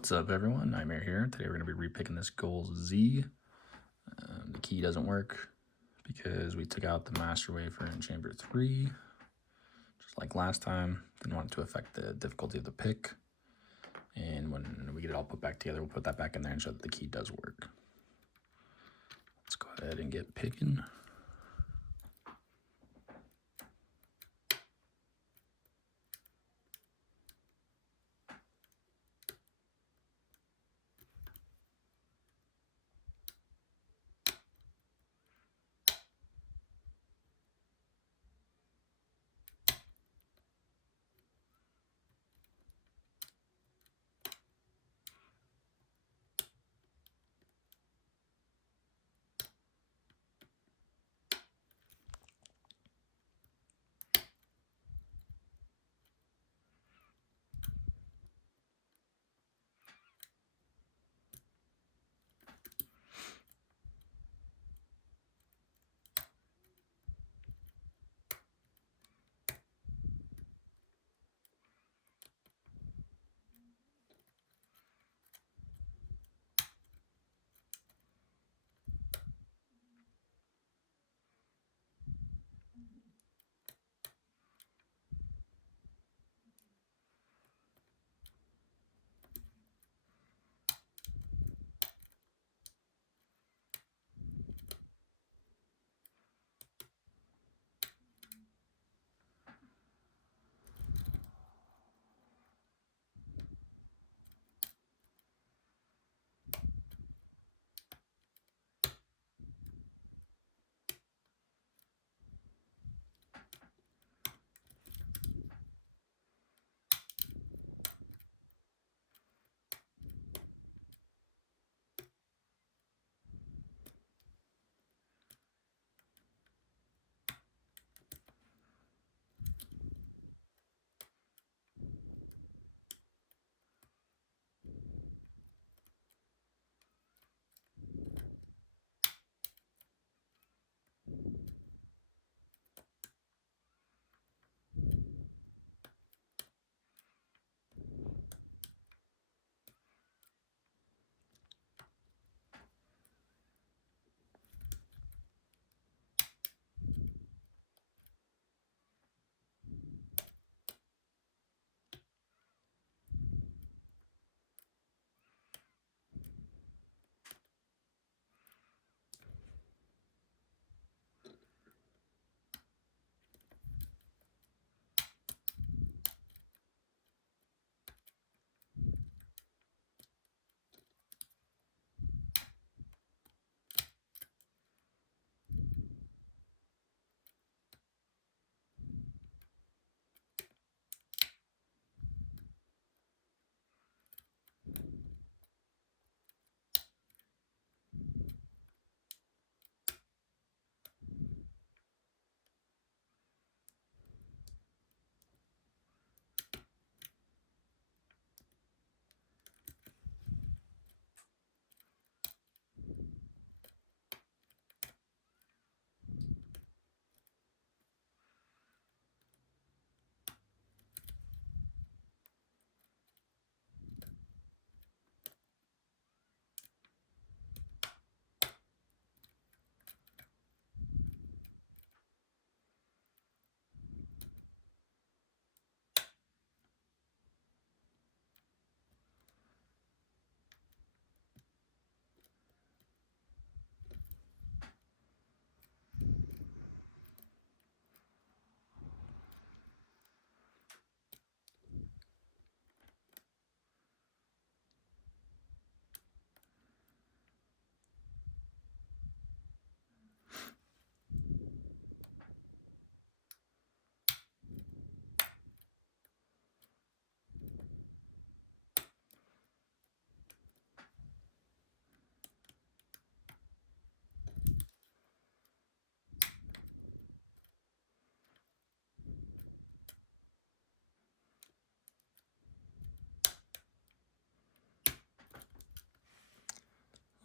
What's up, everyone? Nightmare here. Today we're going to be repicking this Goal Z. The key doesn't work because we took out the master wafer in chamber 3, just like last time. Didn't want it to affect the difficulty of the pick. And when we get it all put back together, we'll put that back in there and show that the key does work. Let's go ahead and get picking.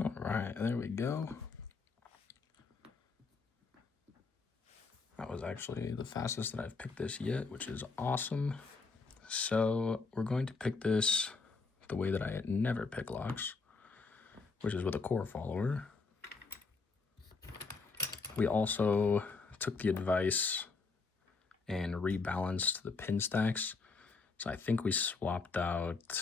All right, there we go. That was actually the fastest that I've picked this yet, which is awesome. So we're going to pick this the way that I never pick locks, which is with a core follower. We also took the advice and rebalanced the pin stacks. So I think we swapped out,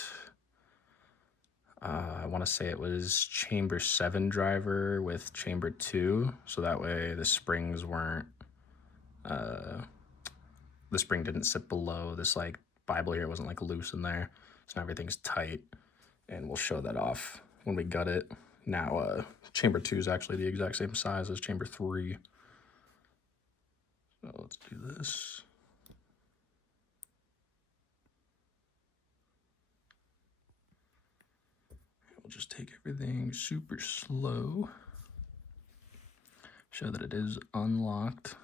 I want to say it was chamber 7 driver with chamber 2. So that way the springs weren't, the spring didn't sit below this like Bible here. It wasn't like loose in there. So now everything's tight, and we'll show that off when we gut it. Now chamber 2 is actually the exact same size as chamber 3. So let's do this. We'll just take everything super slow. Show that it is unlocked.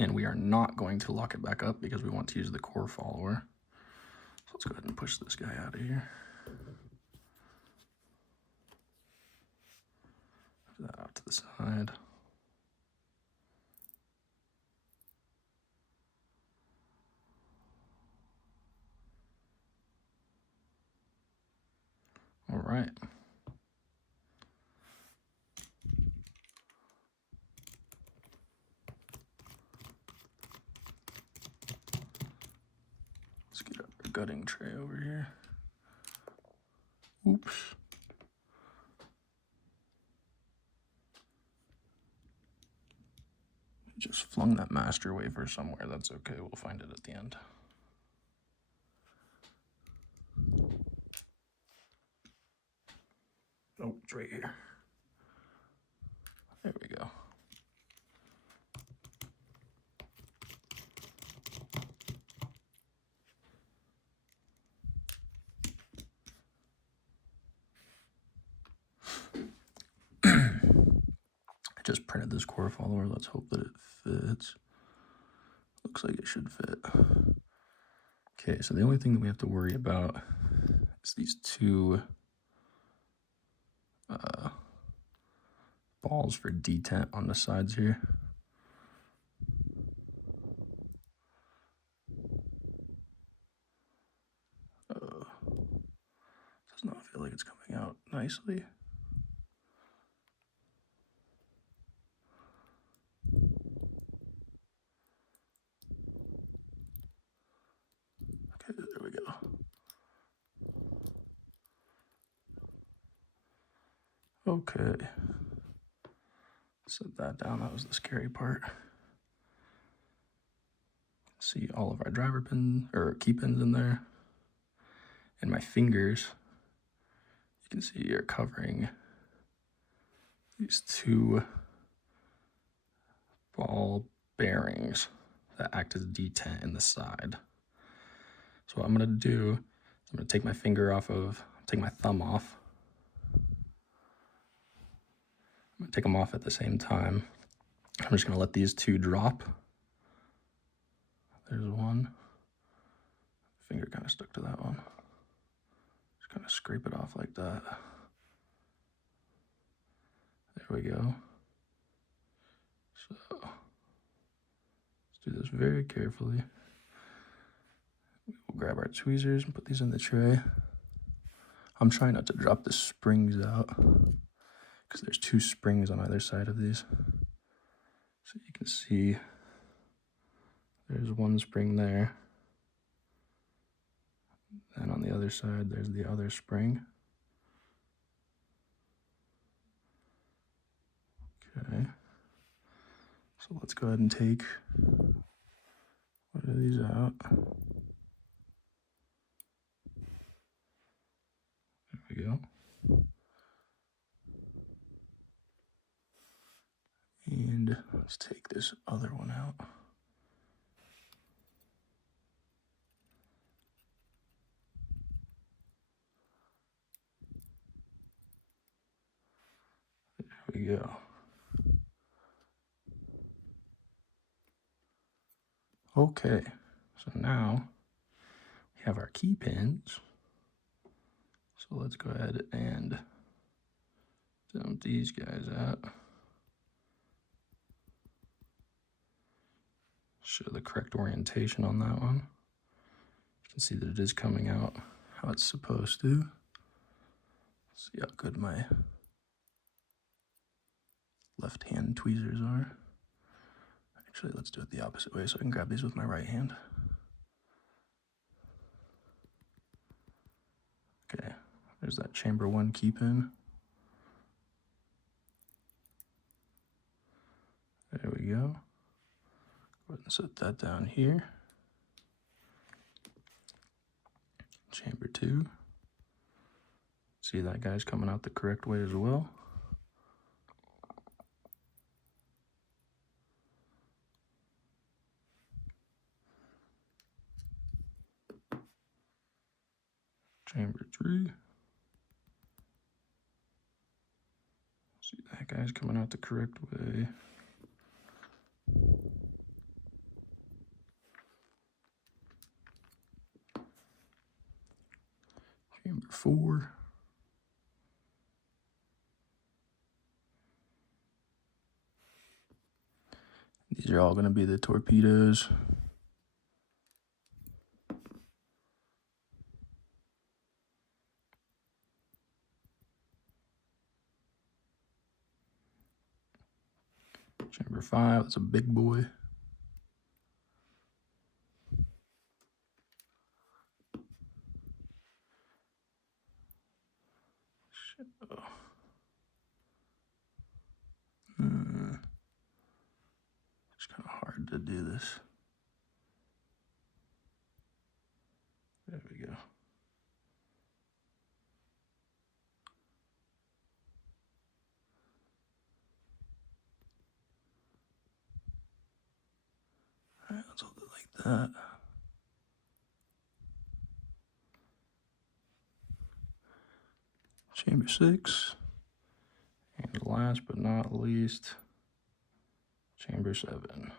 And we are not going to lock it back up because we want to use the core follower. So let's go ahead and push this guy out of here. Move that out to the side. All right. Let's get our gutting tray over here. Oops. Just flung that master wafer somewhere. That's okay. We'll find it at the end. Oh, it's right here. There we go. I just printed this core follower. Let's hope that it fits. Looks like it should fit. Okay, so the only thing that we have to worry about is these two balls for detent on the sides here. Does not feel like it's coming out nicely. Okay, there we go. Okay. Set that down. That was the scary part. See all of our driver pins or key pins in there. And my fingers, you can see, are covering these two ball bearings that act as detent in the side. So what I'm gonna do is I'm gonna take my finger off of, take my thumb off. I'm gonna take them off at the same time. I'm just gonna let these two drop. There's one. Finger kind of stuck to that one. Just kind of scrape it off like that. There we go. So let's do this very carefully. We'll grab our tweezers and put these in the tray. I'm trying not to drop the springs out because there's two springs on either side of these. So you can see there's one spring there. And on the other side, there's the other spring. Okay. So let's go ahead and take one of these out. There we go. And let's take this other one out. There we go. Okay, so now we have our key pins. So let's go ahead and dump these guys out. Show the correct orientation on that one. You can see that it is coming out how it's supposed to. See how good my left hand tweezers are. Actually, let's do it the opposite way so I can grab these with my right hand. Okay, there's that chamber 1 key pin. There we go. Go ahead and set that down here. Chamber 2. See that guy's coming out the correct way as well. Chamber 3. See that guy's coming out the correct way. Chamber 4. These are all going to be the torpedoes. Chamber 5, that's a big boy. It's kind of hard to do this. There we go. All right, let's hold it like that. Chamber 6. And last but not least, chamber 7.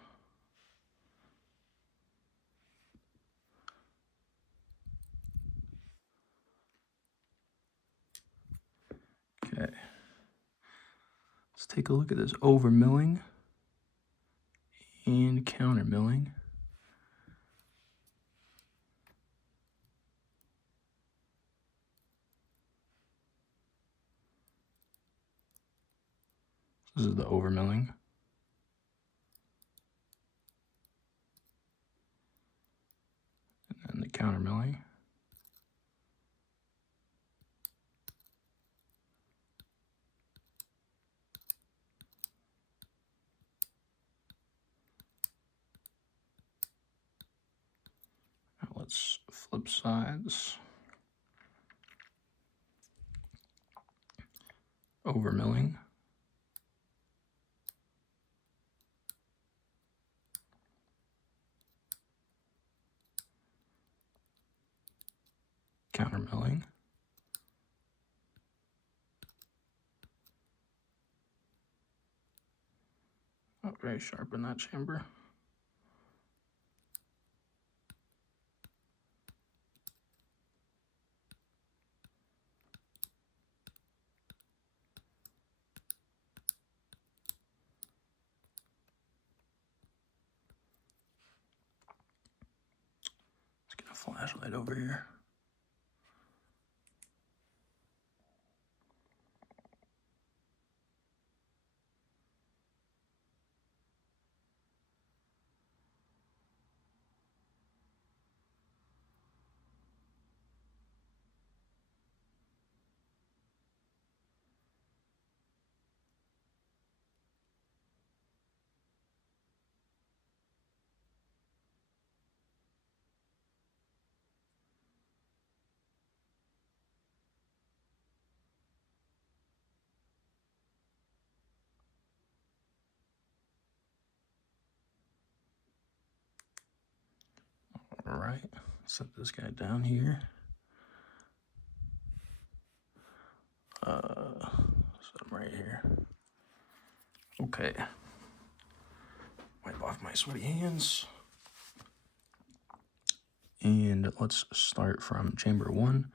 Okay. Let's take a look at this over milling and counter milling. This is the over milling. And then the counter milling. Now let's flip sides. Over milling. Counter milling. Not very sharp in that chamber. Let's get a flashlight over here. All right, set this guy down here. Set him right here. Okay. Wipe off my sweaty hands. And let's start from chamber 1.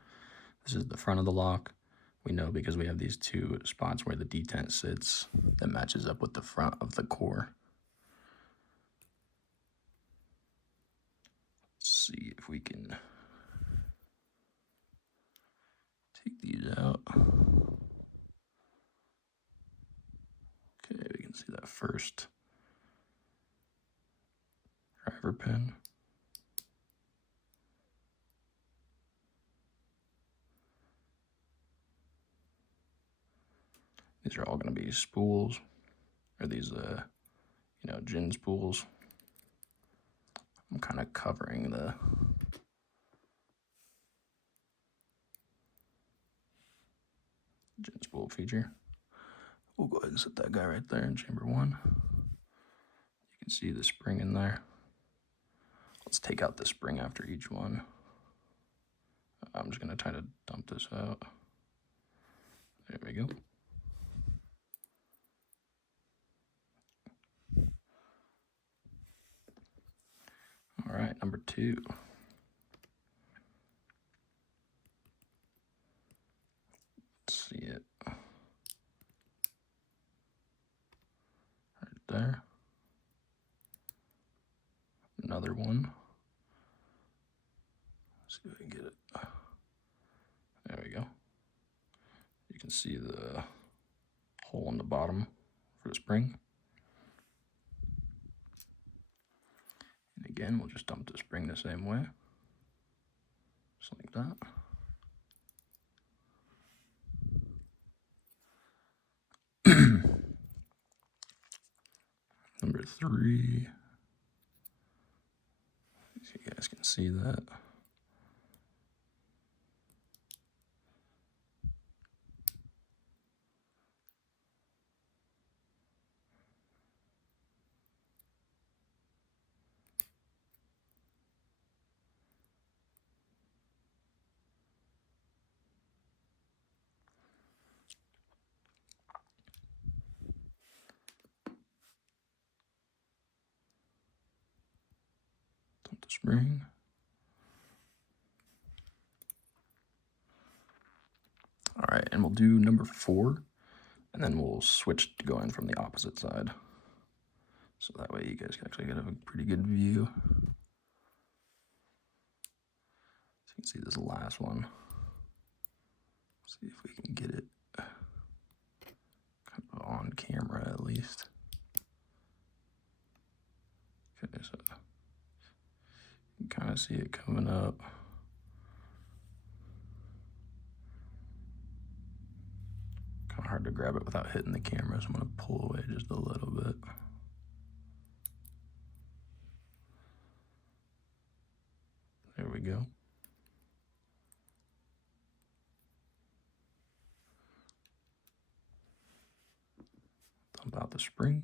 This is the front of the lock. We know because we have these 2 spots where the detent sits that matches up with the front of the core. first driver pin. These are all going to be spools, or these, gin spools. I'm kind of covering the gin spool feature. We'll go ahead and set that guy right there in chamber 1. You can see the spring in there. Let's take out the spring after each one. I'm just going to try to dump this out. There we go. All right, number 2. Let's see it. Right there. Another one. Let's see if we can get it. There we go. You can see the hole in the bottom for the spring. And again, we'll just dump the spring the same way. Just like that. Number 3. If you guys can see that. Dump the spring. All right, and we'll do number 4, and then we'll switch to going from the opposite side. So that way you guys can actually get a pretty good view. So you can see this last one. See if we can get it kind of on camera at least. Okay, so you can kind of see it coming up. Kind of hard to grab it without hitting the camera, so I'm going to pull away just a little bit. There we go. Dump out the spring.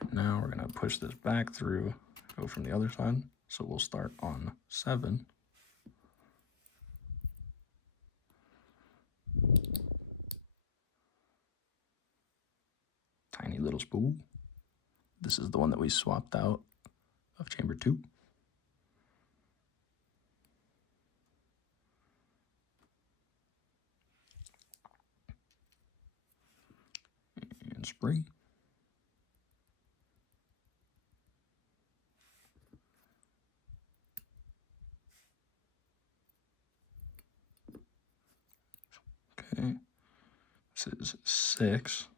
And now we're going to push this back through, go from the other side. So we'll start on 7. Tiny little spool. This is the one that we swapped out of chamber 2. And spring. Okay, this is 6.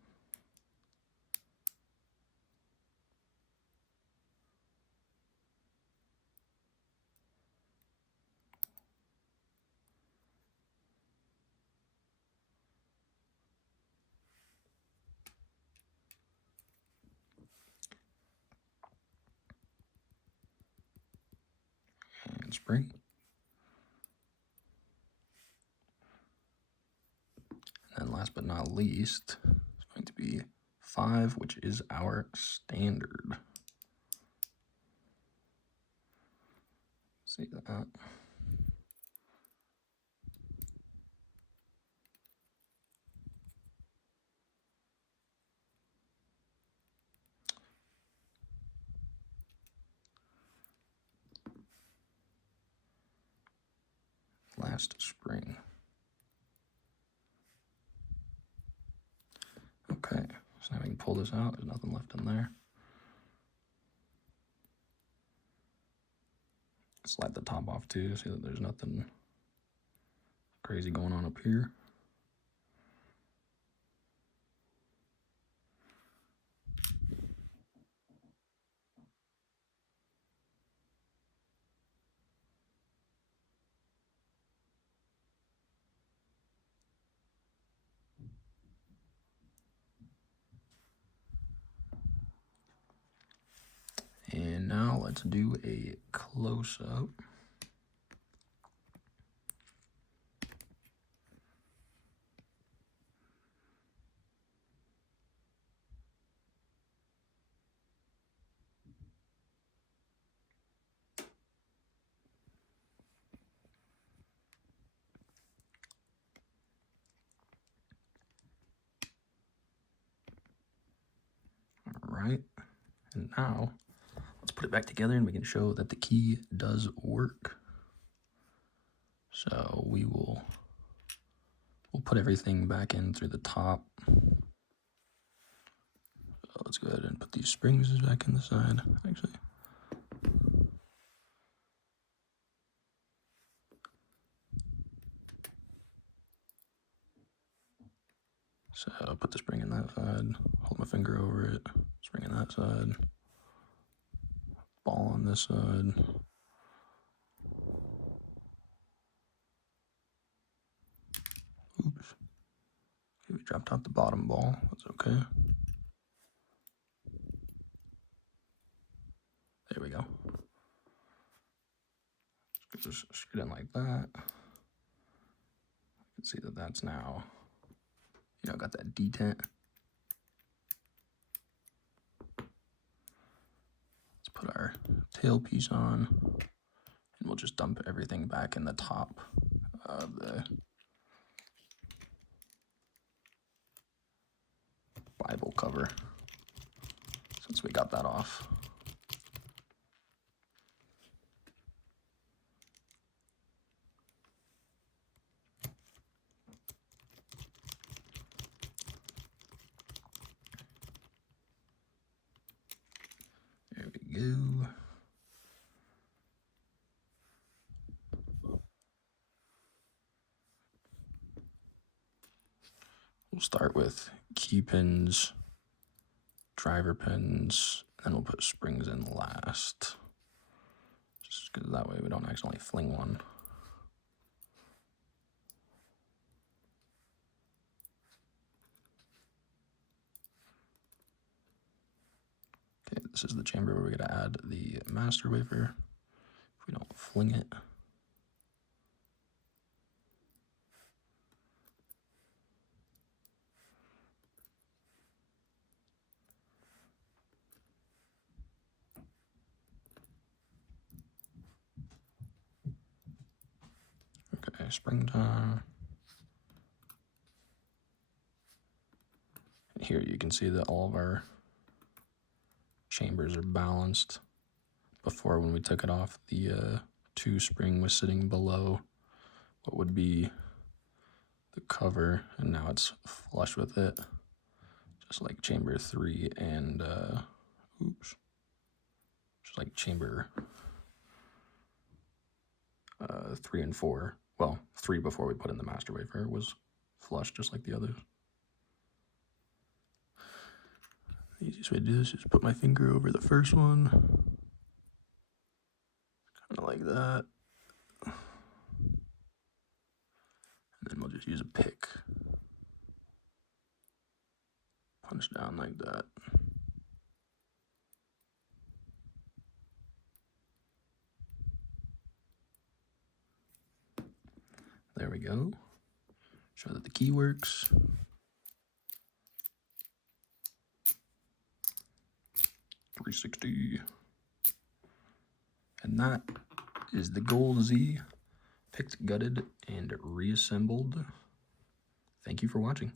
And spring. And last but not least, it's going to be 5, which is our standard. See that? Last spring. Okay, so now we can pull this out. There's nothing left in there. slide the top off too, see that there's nothing crazy going on up here. And now let's do a close-up. All right, and now let's put it back together and we can show that the key does work. So we'll put everything back in through the top. So let's go ahead and put these springs back in the side, actually. So I'll put the spring in that side, hold my finger over it, spring in that side, ball on this side. Oops. Okay, we dropped out the bottom ball, that's okay. There we go. Just screw it in like that. You can see that that's now, got that detent. Let's put our tailpiece on, and we'll just dump everything back in the top of the Bible cover, since we got that off. There we go. We'll start with key pins, driver pins, and we'll put springs in last. Just because that way we don't accidentally fling one. Okay, this is the chamber where we're going to add the master wafer. If we don't fling it. Okay, springtime. And here you can see that all of our chambers are balanced. Before, when we took it off, the 2 spring was sitting below what would be the cover, and now it's flush with it, just like chamber 3 and just like chamber 3 and 4. Well, 3 before we put in the master wafer was flush, just like the others. The easiest way to do this is put my finger over the first one, kind of like that, and then we'll just use a pick, punch down like that. There we go. Show that the key works. $360. And that is the gold Z, picked, gutted, and reassembled. Thank you for watching.